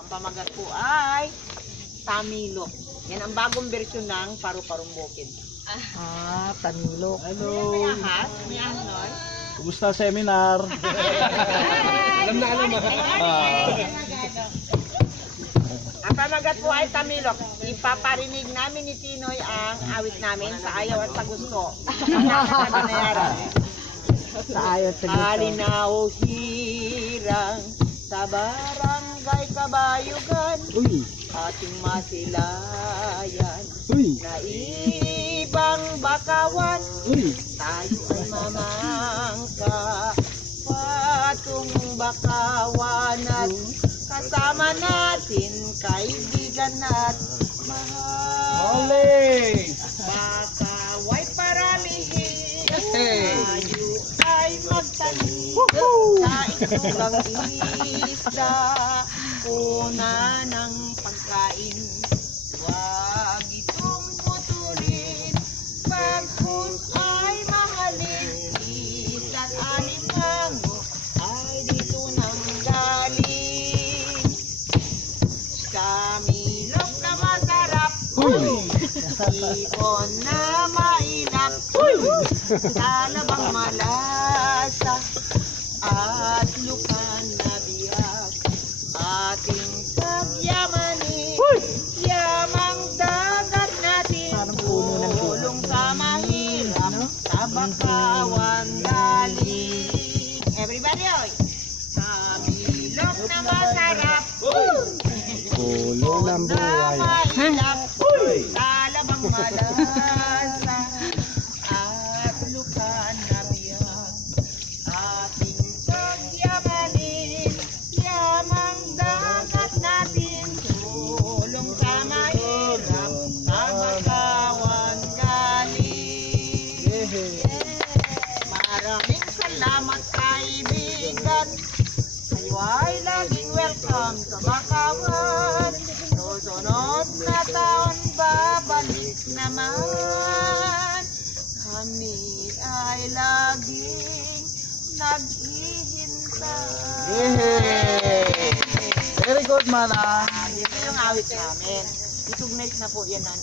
Ang pamagat po ay tamilok. Yan ang bagong version ng paru-parong bukid. Tamilok. Hello. May ahas? May ahas? Kumusta seminar? Alam na alam. Ang pamagat po ay tamilok. Ipaparinig namin ni Tinoy ang awit namin sa ayaw at sa gusto. Sa ayaw at sa gusto. Alinaw hirang sa barangay Kabayugan. Uy. Ating masilayan. Uy. Na ibang bakawan. Uy. Tayo ay mamangka patong bakawan at kasama natin kaibigan at mahal. Ole. Bakaway paramihin. Hey. Tayo ay magtanim sa itulang isda. Una ng pagkain. Huwag itong putulin. Pagkus ay mahalin. Isa't alimango ay dito nang galing. Tamilok na masarap. Ipon na mailap. Talabang malasa. At lukan na bihag. Ating pagyamanin. Yamang dagat natin. Tulong sa mahirap. Sa bakawan galing. Everybody, oy! Tamilok na masarap. Ulo ng buhay. Talabang malasa at lukan na biyag. Ating pagyamanin, yamang dagat natin. Tulong sa mahirap, sa bakawan galing. Maraming salamat kaibigan. Kayo ay laging welcome sa bakawan. Susunod na taon babalik naman. Kami ay laging naghihintay. Very good, Mana. Ito yung awit namin. Itugnate na po yan ang